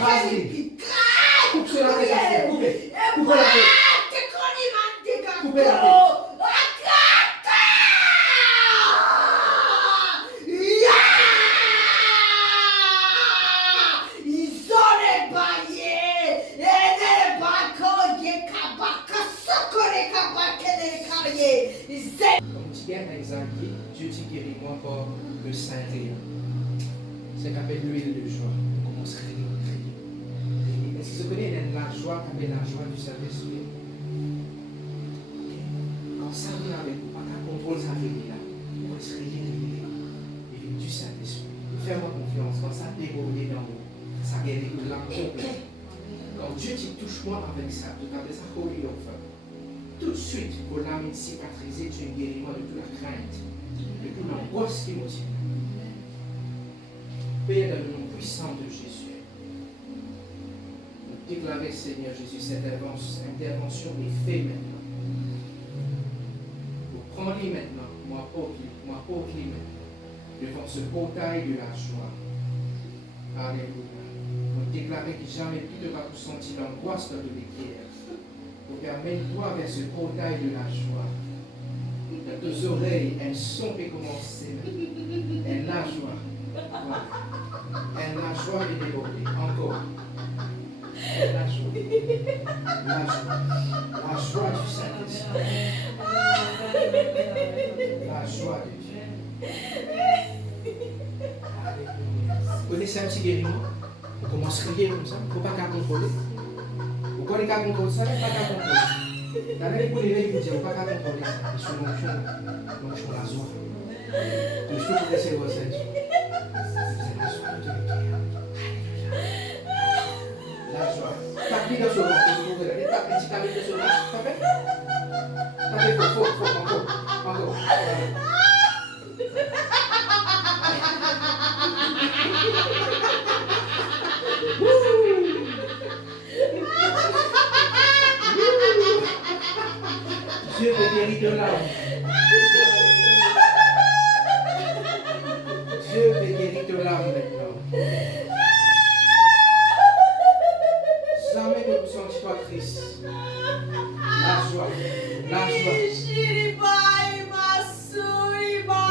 Vas-y. Coupe sur la tête. Coupez. Coupez la tête. Coupez la tête. Comme tu viens d'examiner, Dieu te guérit moi par le Saint-Réa. C'est qu'appelle l'huile de joie. On commence à crier. Est-ce que vous connaissez la joie qu'appelle la joie du Saint-Esprit? Quand ça vient avec vous, pas qu'à contrôle ça vient là. On va se crier. Il vient du Saint-Esprit. Fais-moi confiance. Quand ça déborde dans vous, ça guérit l'âme complète. Quand Dieu te touche moi avec ça, tu as ça Holy of Fire. Tout de suite, pour l'âme cicatrisée, tu es guéri moi de toute la crainte, de toute l'angoisse qui me tient. Père, dans le nom puissant de Jésus, nous déclarons, Seigneur Jésus, cette intervention est faite maintenant. Vous prenez maintenant, moi pauvre maintenant, devant ce portail de la joie. Alléluia. Nous déclarons que jamais plus ne va vous sentir l'angoisse dans les prières. Amène-toi vers ce portail de la joie. Dans tes oreilles, un son peut commencer. Et la joie. Voilà. Et la joie est débordée. Encore. Et la joie. La joie. La joie du Saint-Esprit. La joie de Dieu. Vous connaissez un petit guérison? On commence à crier comme ça. Il ne faut pas qu'à contrôler. Vous connaissez qu'à contrôler ça, il ne faut pas qu'à contrôler. Dans les coups de l'éveil, il ne faut pas qu'à contrôler ça. Ils sont l'onction la joie. Tout ce que vous laissez vos sens. C'est la joie de Dieu. La joie. Tapez dans ce ventre, vous pouvez taper petit tapis dans ce ventre. Tapez. Tapez fort, encore. Dieu me guérit de l'âme. Dieu me guérit de l'âme maintenant.